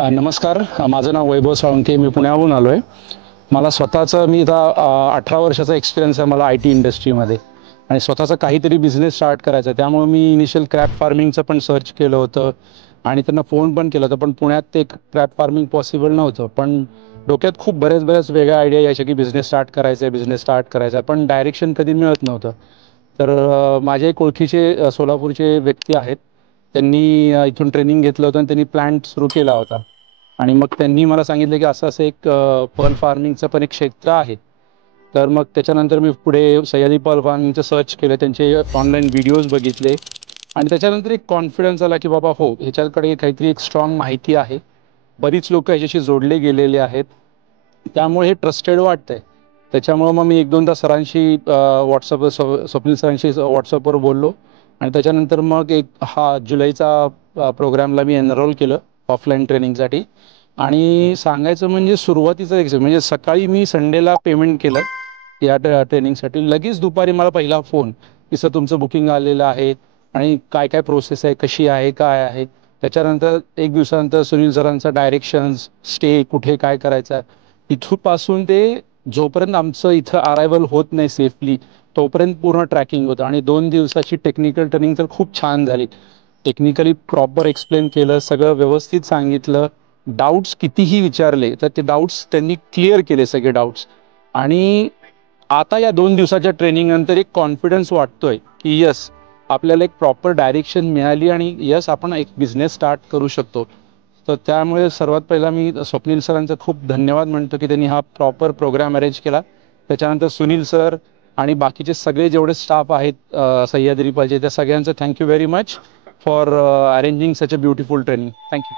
नमस्कार. माझं नाव वैभव साळुंके. मी पुण्याहून आलो आहे. मला स्वतःचं मी इथं 18 वर्षाचा एक्सपिरियन्स आहे मला आय टी इंडस्ट्रीमध्ये आणि स्वतःचा काहीतरी बिझनेस स्टार्ट करायचा आहे. त्यामुळे मी इनिशियल क्रॅप फार्मिंगचं पण सर्च केलं होतं आणि त्यांना फोन पण केला होता. पण पुण्यात ते क्रॅप फार्मिंग पॉसिबल नव्हतं. पण डोक्यात खूप बऱ्याच वेगळ्या आयडिया यायच्या की बिझनेस स्टार्ट करायचा आहे, बिझनेस स्टार्ट करायचा आहे. पण डायरेक्शन कधी मिळत नव्हतं. तर माझे एक ओळखीचे सोलापूरचे व्यक्ती आहेत. त्यांनी इथून ट्रेनिंग घेतलं होतं आणि त्यांनी प्लांट सुरू केला होता. आणि मग त्यांनी मला सांगितलं की असं एक पर्ल फार्मिंगचं पण एक क्षेत्र आहे. तर मग त्याच्यानंतर मी पुढे सह्याद्री पर्ल फार्मिंगचं सर्च केलं, त्यांचे ऑनलाईन व्हिडिओज बघितले आणि त्याच्यानंतर एक कॉन्फिडन्स आला की बाबा हो, ह्याच्याकडे काहीतरी एक स्ट्रॉंग माहिती आहे, बरीच लोक ह्याच्याशी जोडले गेलेले आहेत, त्यामुळे हे ट्रस्टेड वाटतंय. त्याच्यामुळं मग मी एक दोनदा सरांशी व्हॉट्सअपवर स्वप्नील सरांशी व्हॉट्सअपवर बोललो आणि त्याच्यानंतर मग एक जुलैचा प्रोग्रामला मी एनरोल केलं ऑफलाईन ट्रेनिंगसाठी. आणि सांगायचं म्हणजे सुरुवातीचं म्हणजे सकाळी मी संडेला पेमेंट केलं या ट्रेनिंगसाठी. लगेच दुपारी मला पहिला फोन की सर तुमचं बुकिंग आलेलं आहे आणि काय काय प्रोसेस आहे, कशी आहे, काय आहे. त्याच्यानंतर एक दिवसानंतर सुनील सरांचा डायरेक्शन्स, स्टे कुठे काय करायचं आहे, इथूपासून ते जोपर्यंत आमचं इथं अरायवल होत नाही सेफली तोपर्यंत पूर्ण ट्रॅकिंग होतं. आणि 2 दिवसाची टेक्निकल ट्रेनिंग तर खूप छान झाली. टेक्निकली प्रॉपर एक्सप्लेन केलं, सगळं व्यवस्थित सांगितलं. डाऊट्स कितीही विचारले तर ते डाऊट्स त्यांनी क्लिअर केले सगळे डाऊट्स. आणि आता या 2 दिवसाच्या ट्रेनिंग नंतर एक कॉन्फिडन्स वाटतोय की यस, आपल्याला एक प्रॉपर डायरेक्शन मिळाली आणि यस, आपण एक बिझनेस स्टार्ट करू शकतो. तर त्यामुळे सर्वात पहिला मी स्वप्नील सरांचं खूप धन्यवाद म्हणतो की त्यांनी हा प्रॉपर प्रोग्राम अरेंज केला. त्याच्यानंतर सुनील सर आणि बाकीचे सगळे जेवढे स्टाफ आहेत सह्याद्री पर्लचे, त्या सगळ्यांचं thank you very much for arranging such a beautiful training. Thank you.